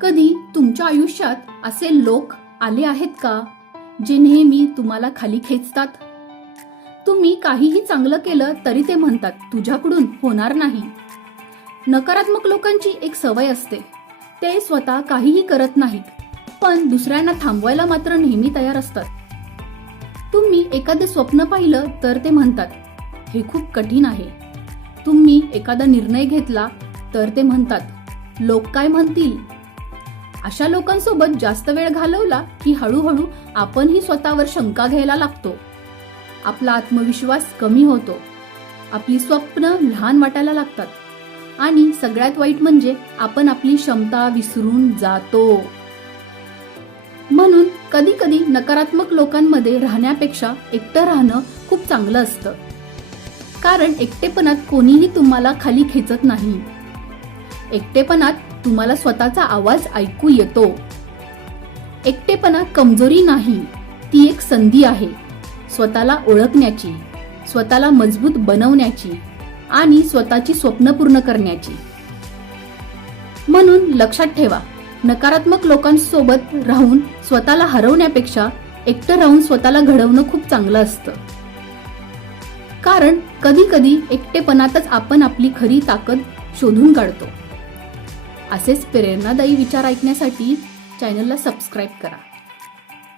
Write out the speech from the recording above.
कधी तुमच्या आयुष्यात असे लोक आले आहेत का जे नेहमी तुम्हाला खाली खेचतात? तुम्ही काहीही चांगलं केलं तरी ते म्हणतात तुझ्याकडून होणार नाही. नकारात्मक लोकांची एक सवय असते, ते स्वतः काहीही करत नाहीत पण दुसऱ्यांना थांबवायला मात्र नेहमी तयार असतात. तुम्ही एखादं स्वप्न पाहिलं तर ते म्हणतात हे खूप कठीण आहे. तुम्ही एखादा निर्णय घेतला तर ते म्हणतात लोक काय म्हणतील. अशा लोकांसोबत जास्त वेळ घालवला की हळूहळू आपणही स्वतःवर शंका घ्यायला लागतो. आपला आत्मविश्वास कमी होतो, आपली स्वप्न लहान वाटायला लागतात आणि सगळ्यात वाईट म्हणजे आपण आपली क्षमता विसरून जातो. म्हणून कधी कधी नकारात्मक लोकांमध्ये राहण्यापेक्षा एकटं राहणं खूप चांगलं असतं. कारण एकटेपणात कोणीही तुम्हाला खाली खेचत नाही. एकटेपणात तुम्हाला स्वतःचा आवाज ऐकू येतो. एकटेपणा कमजोरी नाही, ती एक संधी आहे स्वतःला ओळखण्याची, स्वतःला मजबूत बनवण्याची आणि स्वतःची स्वप्न पूर्ण करण्याची. म्हणून लक्षात ठेवा, नकारात्मक लोकांसोबत राहून स्वतःला हरवण्यापेक्षा एकटं राहून स्वतःला घडवणं खूप चांगलं असतं. कारण कधी कधी एकटेपणातच आपण आपली खरी ताकद शोधून काढतो. असेच प्रेरणादायी विचार ऐकण्यासाठी चॅनलला सबस्क्राईब करा.